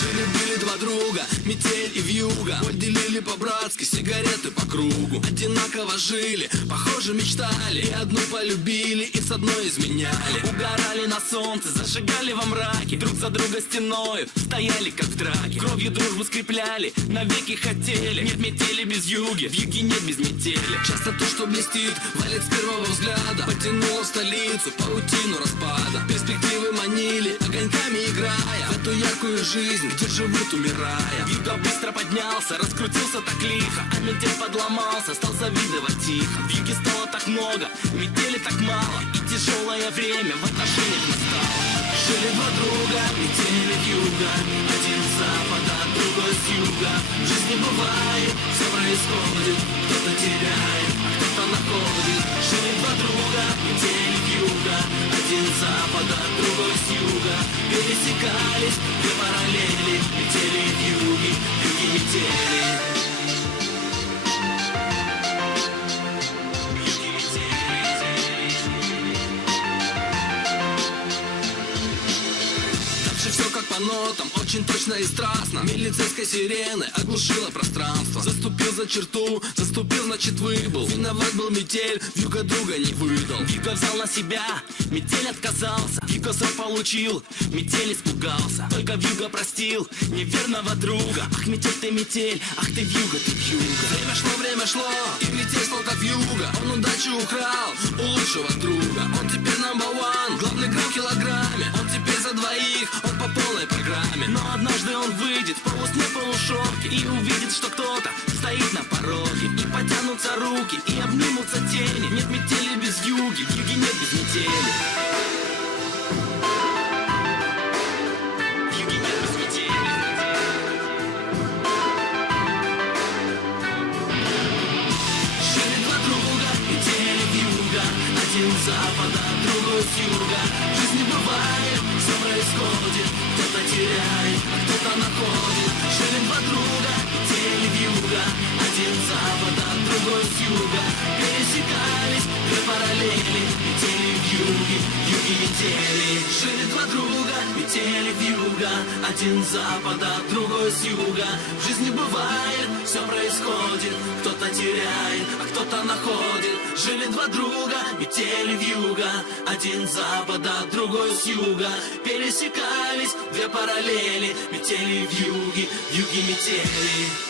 Жили-были два друга, метель и вьюга. Боль делили по-братски, сигареты по кругу. Одинаково жили, похоже мечтали. И одну полюбили, и с одной изменяли. Угорали на солнце, зажигали во мраке. Друг за друга стеною стояли как в драке. Кровью дружбу скрепляли, навеки хотели. Нет метели без юги, в юге нет без метели. Часто то, что блестит, валит с первого взгляда. Потянуло в столицу паутину распада. Перспективы манили, огоньками играя в эту яркую жизнь, где живут умирая. Вьюга быстро поднялся, раскрутился так лихо, а метель подломался, стал завидовать тихо. В юге стало так много, метели так мало, и тяжелое время в отношениях настало. Жили два друга, метели вьюга, один с запада, другой с юга. В жизни бывает, все происходит, кто-то теряет, а кто-то находит. Жили два друга, метели вьюга, один с запада, другой с юга. Пересекались две параллели, метели и вьюги, вьюги метели. Все как по нотам, очень точно и страстно. Милицейской сирены оглушила пространство. Заступил за черту, заступил, значит выбыл. Виноват был метель, вьюга друга не выдал. Вьюга взял на себя, метель отказался. Вьюга срок получил, метель испугался. Только вьюга простил неверного друга. Ах, метель ты метель, ах ты вьюга, ты вьюга. Время шло, и метель стал как вьюга. Он удачу украл у лучшего друга. Он теперь number one, главный грамм в килограмме. Он теперь за двоих, он по полной программе. Но однажды он выйдет в полусне, полушорке и увидит, что кто-то стоит на пороге. И потянутся руки, и обнимутся тени. Нет метели без вьюги, в юге нет без метели. В юге нет без метели. Жили два друга, метели вьюга, один с запада, другой с юга. В жизни бывает, все происходит, кто-то теряет, а кто-то находит. Жили два друга, метели вьюга, один с запада, другой с юга. Пересекались две параллели, метели вьюги, вьюги метели. Жили два друга, метели вьюга, один с запада, другой с юга. В жизни бывает, все происходит, кто-то теряет, а кто-то находит. Жили два друга, метели вьюга, один с запада, другой с юга. Пересекались две параллели, метели вьюги, вьюги метели.